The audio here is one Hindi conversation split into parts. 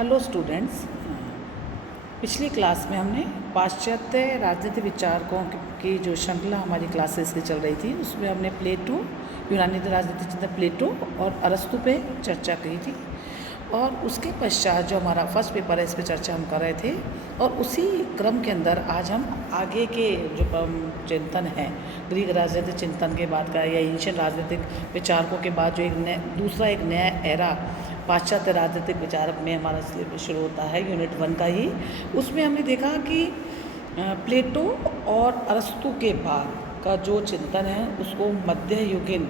Hello students. पिछली क्लास में हमने पाश्चात्य राजनीतिक विचारकों की जो श्रृंखला हमारी क्लासेस की चल रही थी उसमें हमने प्लेटो, यूनानी राजनीतिक चिंतक प्लेटो और अरस्तु पे चर्चा की थी। और उसके पश्चात जो हमारा फर्स्ट पेपर है इस पर चर्चा हम कर रहे थे। और उसी क्रम के अंदर आज हम आगे के जो चिंतन है ग्रीक राजनीतिक चिंतन के बाद का या एंशिएंट राजनीतिक विचारकों के बाद जो दूसरा एक नया एरा पाश्चात्य राजनीतिक विचारक में हमारा सिलेबस शुरू होता है यूनिट 1 का ही। उसमें हमने देखा कि प्लेटो और अरस्तु के बाद का जो चिंतन है उसको मध्ययुगीन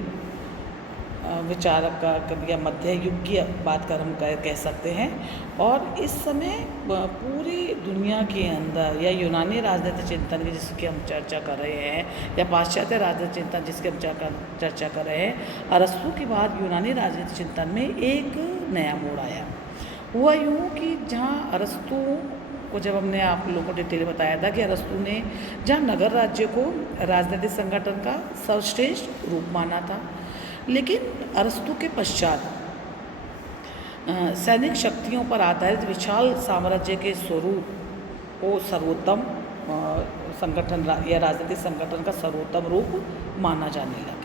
विचारक का या मध्य युग की बात कर हम कह सकते हैं। और इस समय पूरी दुनिया के अंदर या यूनानी राजनीतिक चिंतन की जिसकी हम चर्चा कर रहे हैं या पाश्चात्य राजनीतिक चिंतन जिसकी हम चर्चा कर रहे हैं, अरस्तु के बाद यूनानी राजनीतिक चिंतन में एक नया मोड़ आया। हुआ यूँ कि जहाँ अरस्तु को जब हमने आप लोगों को डिटेल बताया था कि अरस्तु ने जहाँ नगर राज्य को राजनीतिक संगठन का सर्वश्रेष्ठ रूप माना था, लेकिन अरस्तु के पश्चात सैनिक शक्तियों पर आधारित विशाल साम्राज्य के स्वरूप को सर्वोत्तम संगठन या राजनीतिक संगठन का सर्वोत्तम रूप माना जाने लगा।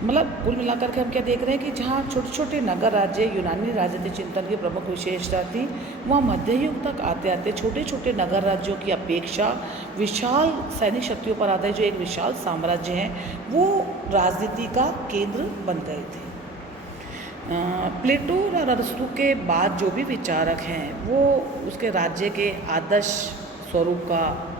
मतलब कुल मिलाकर के हम क्या देख रहे हैं कि जहाँ छोटे छोटे नगर राज्य यूनानी राजनीतिक चिंतन की प्रमुख विशेषता थी, वहाँ मध्ययुग तक आते आते छोटे छोटे नगर राज्यों की अपेक्षा विशाल सैनिक शक्तियों पर आधारित जो एक विशाल साम्राज्य है वो राजनीति का केंद्र बन गए थे। प्लेटो और अरस्तु के बाद जो भी विचारक हैं वो उसके राज्य के आदर्श स्वरूप का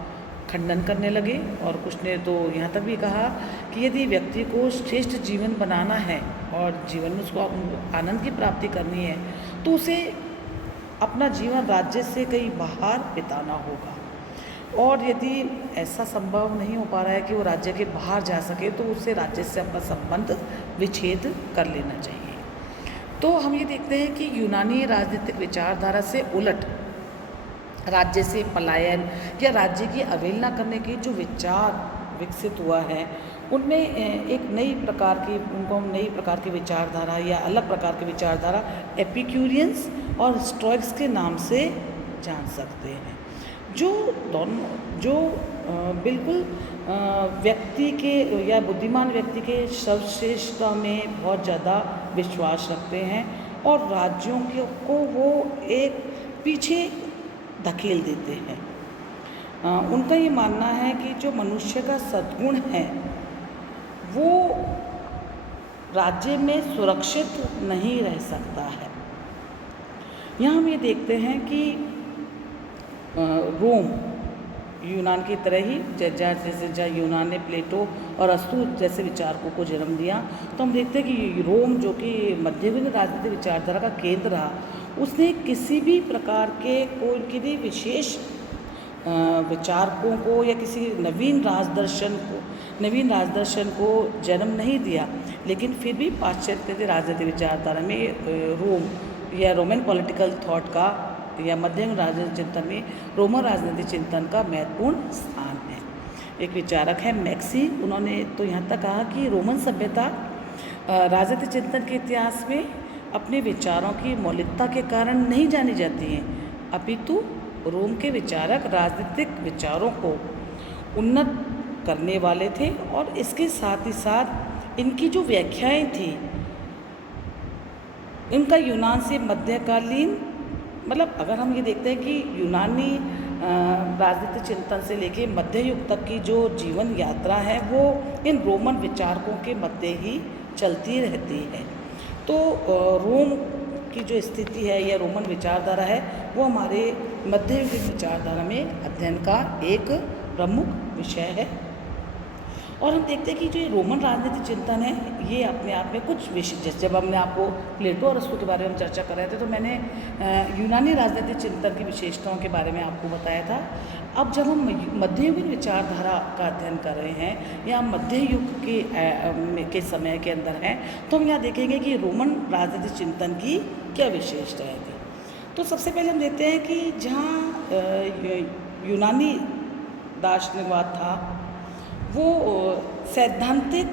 खंडन करने लगे। और कुछ ने तो यहाँ तक भी कहा कि यदि व्यक्ति को श्रेष्ठ जीवन बनाना है और जीवन में उसको आनंद की प्राप्ति करनी है तो उसे अपना जीवन राज्य से कहीं बाहर बिताना होगा। और यदि ऐसा संभव नहीं हो पा रहा है कि वो राज्य के बाहर जा सके तो उससे राज्य से अपना संबंध विच्छेद कर लेना चाहिए। तो हम ये देखते हैं कि यूनानी राजनीतिक विचारधारा से उलट राज्य से पलायन या राज्य की अवहेलना करने की जो विचार विकसित हुआ है उनमें एक नई प्रकार की उनको हम नई प्रकार की विचारधारा या अलग प्रकार की विचारधारा एपिक्यूरियंस और स्टोइक्स के नाम से जान सकते हैं, जो दोनों जो बिल्कुल व्यक्ति के या बुद्धिमान व्यक्ति के सर्वश्रेष्ठता में बहुत ज़्यादा विश्वास रखते हैं और राज्यों को वो एक पीछे धकेल देते हैं। उनका ये मानना है कि जो मनुष्य का सद्गुण है वो राज्य में सुरक्षित नहीं रह सकता है। यहाँ हम ये देखते हैं कि रोम यूनान की तरह ही जैसे यूनान ने प्लेटो और अरस्तु जैसे विचारकों को जन्म दिया, तो हम देखते हैं कि रोम जो कि मध्ययुगीन राजनीतिक विचारधारा का केंद्र रहा, उसने किसी भी प्रकार के कोई किसी विशेष विचारकों को या किसी नवीन राजदर्शन को जन्म नहीं दिया। लेकिन फिर भी पाश्चात्य राजनीतिक विचारधारा में रोम या रोमन पॉलिटिकल थॉट का या मध्ययुगीन राजनीतिक चिंतन में रोमन राजनीतिक चिंतन का महत्वपूर्ण स्थान है। एक विचारक है मैक्सी, उन्होंने तो यहाँ तक कहा कि रोमन सभ्यता राजनीतिक चिंतन के इतिहास में अपने विचारों की मौलिकता के कारण नहीं जानी जाती हैं, अपितु रोम के विचारक राजनीतिक विचारों को उन्नत करने वाले थे। और इसके साथ ही साथ इनकी जो व्याख्याएं थी इनका यूनान से मध्यकालीन मतलब अगर हम ये देखते हैं कि यूनानी राजनीतिक चिंतन से लेके मध्य युग तक की जो जीवन यात्रा है वो इन रोमन विचारकों के मध्य ही चलती रहती है। तो रोम की जो स्थिति है या रोमन विचारधारा है वो हमारे मध्ययुगीन विचारधारा में अध्ययन का एक प्रमुख विषय है। और हम देखते हैं कि जो रोमन राजनीतिक चिंतन है ये अपने आप में कुछ विशेष, जब हमने आपको प्लेटो और अरस्तु के बारे में चर्चा कर रहे थे तो मैंने यूनानी राजनीतिक चिंतन की विशेषताओं के बारे में आपको बताया था। अब जब हम मध्ययुगीन विचारधारा का अध्ययन कर रहे हैं या मध्य युग के समय के अंदर हैं तो हम यहाँ देखेंगे कि रोमन राजनीतिक चिंतन की क्या विशेषताएँ थी। तो सबसे पहले हम देखते हैं कि जहाँ यूनानी दार्शनिकवाद था वो सैद्धांतिक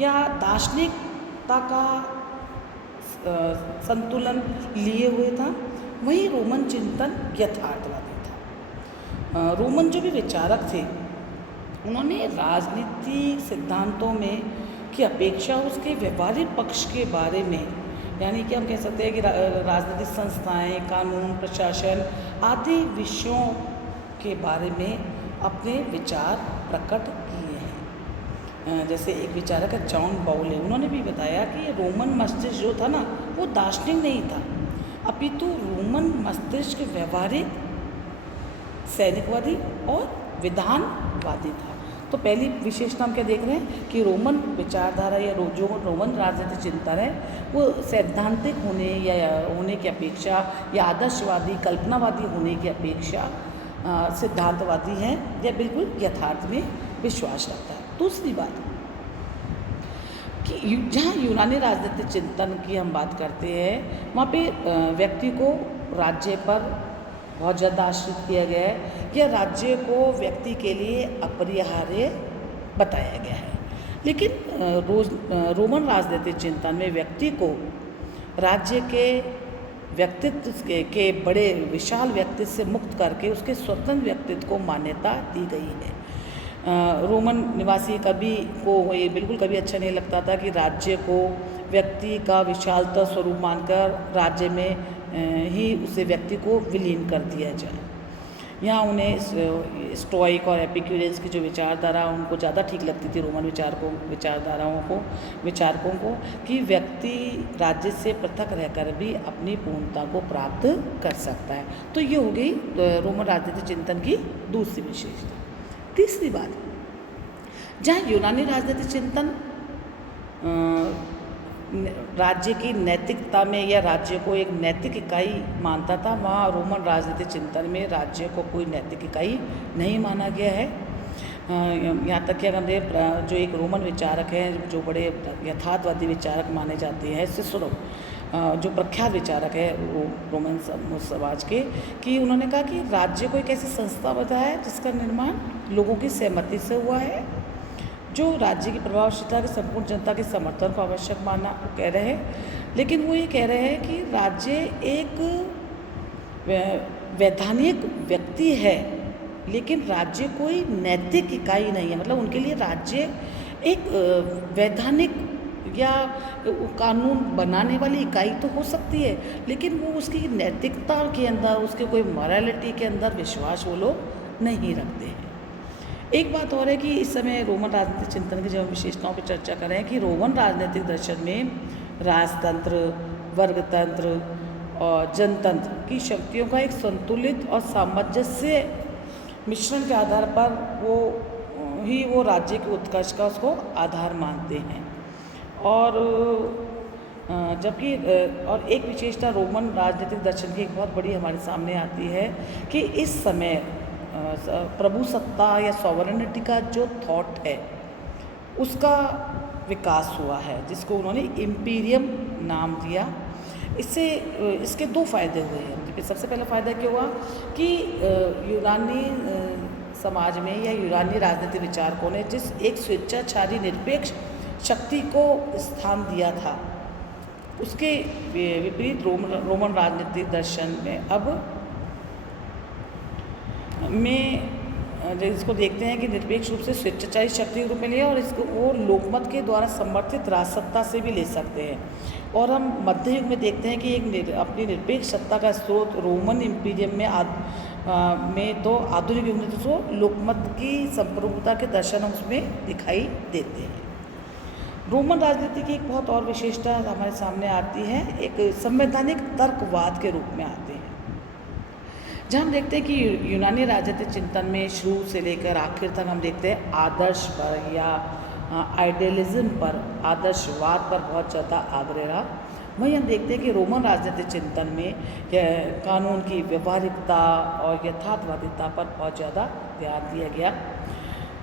या दार्शनिकता का संतुलन लिए हुए था, वहीं रोमन चिंतन यथार्थवादी था। रोमन जो भी विचारक थे उन्होंने राजनीति सिद्धांतों में की अपेक्षा उसके व्यवहारिक पक्ष के बारे में, यानी कि हम कह सकते हैं कि राजनीतिक संस्थाएं, कानून, प्रशासन आदि विषयों के बारे में अपने विचार प्रकट किए हैं। जैसे एक विचारक है जॉन बाउले, उन्होंने भी बताया कि रोमन मस्तिष्क जो था ना वो दार्शनिक नहीं था, अपितु रोमन मस्तिष्क व्यवहारिक, सैनिकवादी और विधानवादी था। तो पहली विशेषता हम क्या देख रहे हैं कि रोमन विचारधारा या जो रोमन राजनीतिक चिंतन है वो सैद्धांतिक होने की अपेक्षा या आदर्शवादी, कल्पनावादी होने की अपेक्षा सिद्धांतवादी है या बिल्कुल यथार्थ में विश्वास रखता है। दूसरी बात कि जहाँ यूनानी राजनीतिक चिंतन की हम बात करते हैं वहाँ पे व्यक्ति को राज्य पर बहुत ज़्यादा आश्रित किया गया है या राज्य को व्यक्ति के लिए अपरिहार्य बताया गया है। लेकिन रोमन राजनीतिक चिंतन में व्यक्ति को राज्य के व्यक्तित्व के बड़े विशाल व्यक्तित्व से मुक्त करके उसके स्वतंत्र व्यक्तित्व को मान्यता दी गई है। रोमन निवासी को ये बिल्कुल कभी अच्छा नहीं लगता था कि राज्य को व्यक्ति का विशालतर स्वरूप मानकर राज्य में ही उसे व्यक्ति को विलीन कर दिया जाए। यहाँ उन्हें स्टोइक और एपिक्यूरियंस की जो विचारधारा उनको ज़्यादा ठीक लगती थी रोमन विचारकों को कि व्यक्ति राज्य से पृथक रहकर भी अपनी पूर्णता को प्राप्त कर सकता है। तो ये हो गई रोमन राजनीतिक चिंतन की दूसरी विशेषता। तीसरी बात, जहाँ यूनानी राजनीतिक चिंतन राज्य की नैतिकता में या राज्य को एक नैतिक इकाई मानता था, वहाँ रोमन राजनीतिक चिंतन में राज्य को कोई नैतिक इकाई नहीं माना गया है। यहाँ तक कि अगर जो एक रोमन विचारक हैं जो बड़े यथार्थवादी विचारक माने जाते हैं, सिसरो जो प्रख्यात विचारक है रोमन समाज के, कि उन्होंने कहा कि राज्य को एक ऐसी संस्था बताया है जिसका निर्माण लोगों की सहमति से हुआ है, जो राज्य की प्रभावशीलता के संपूर्ण जनता के समर्थन को आवश्यक माना कह रहे हैं। लेकिन वो ये कह रहे हैं कि राज्य एक वैधानिक व्यक्ति है, लेकिन राज्य कोई नैतिक इकाई नहीं है। मतलब उनके लिए राज्य एक वैधानिक या कानून बनाने वाली इकाई तो हो सकती है, लेकिन वो उसकी नैतिकता के अंदर, उसके कोई मॉरलिटी के अंदर विश्वास वो लोग नहीं रखते हैं। एक बात और है कि इस समय रोमन राजनीतिक चिंतन की जब हम विशेषताओं पर चर्चा कर रहे हैं कि रोमन राजनीतिक दर्शन में राजतंत्र, वर्गतंत्र और जनतंत्र की शक्तियों का एक संतुलित और सामंजस्य मिश्रण के आधार पर वो राज्य के उत्कर्ष का उसको आधार मानते हैं। और जबकि और एक विशेषता रोमन राजनीतिक दर्शन की एक बहुत बड़ी हमारे सामने आती है कि इस समय प्रभु सत्ता या सॉवरेनिटी का जो थॉट है उसका विकास हुआ है, जिसको उन्होंने इम्पीरियम नाम दिया। इसके दो फायदे हुए हैं। सबसे पहला फ़ायदा क्या हुआ कि यूनानी समाज में या यूनानी राजनीतिक विचारकों ने जिस एक स्वेच्छाचारी निरपेक्ष शक्ति को स्थान दिया था, उसके विपरीत रोमन राजनीतिक दर्शन में इसको देखते हैं कि निरपेक्ष रूप से स्वेच्छाचारी शक्ति के रूप में लिया और इसको वो लोकमत के द्वारा समर्थित राजसत्ता से भी ले सकते हैं। और हम मध्य युग में देखते हैं कि अपनी निरपेक्ष सत्ता का स्रोत रोमन इम्पीरियम में तो आधुनिक युग में तो लोकमत की संप्रभुता के दर्शन हम उसमें दिखाई देते हैं। रोमन राजनीति की एक बहुत और विशेषता हमारे सामने आती है, एक संवैधानिक तर्कवाद के रूप में आते हैं, जहाँ हम देखते हैं कि यूनानी राजनीतिक चिंतन में शुरू से लेकर आखिर तक हम देखते हैं आदर्श पर या आइडियलिज्म पर, आदर्शवाद पर बहुत ज़्यादा आग्रह रहा। वहीं हम देखते हैं कि रोमन राजनीतिक चिंतन में कानून की व्यवहारिकता और यथार्थवादिता पर बहुत ज़्यादा ध्यान दिया गया।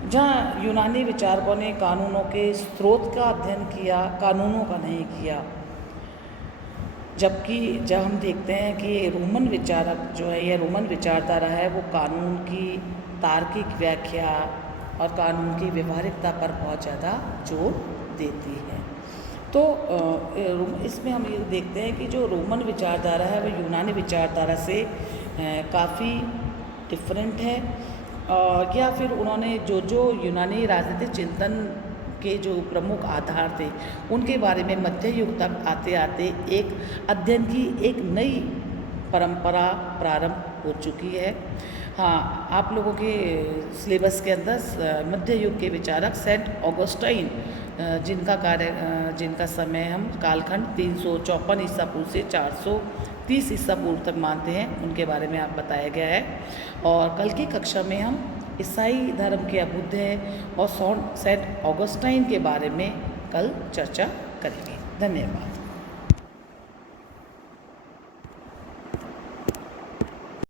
जहाँ यूनानी विचारकों ने कानूनों के स्रोत का अध्ययन किया, कानूनों का नहीं किया, जबकि जब हम देखते हैं कि रोमन विचारक जो है या रोमन विचारधारा है वो कानून की तार्किक व्याख्या और कानून की व्यवहारिकता पर बहुत ज़्यादा जोर देती है। तो इसमें हम ये देखते हैं कि जो रोमन विचारधारा है वो यूनानी विचारधारा से काफ़ी डिफरेंट है। या फिर उन्होंने जो जो यूनानी राजनीतिक चिंतन के जो प्रमुख आधार थे उनके बारे में मध्य युग तक आते आते एक अध्ययन की एक नई परंपरा प्रारंभ हो चुकी है। हाँ, आप लोगों के सिलेबस के अंदर मध्य युग के विचारक सेंट ऑगस्टाइन, जिनका समय हम कालखंड 354 ईसा पूर्व से 430 ईसा पूर्व तक मानते हैं, उनके बारे में आप बताया गया है। और कल की कक्षा में हम ईसाई धर्म के अबुद्ध है और सेंट ऑगस्टाइन के बारे में कल चर्चा करेंगे। धन्यवाद।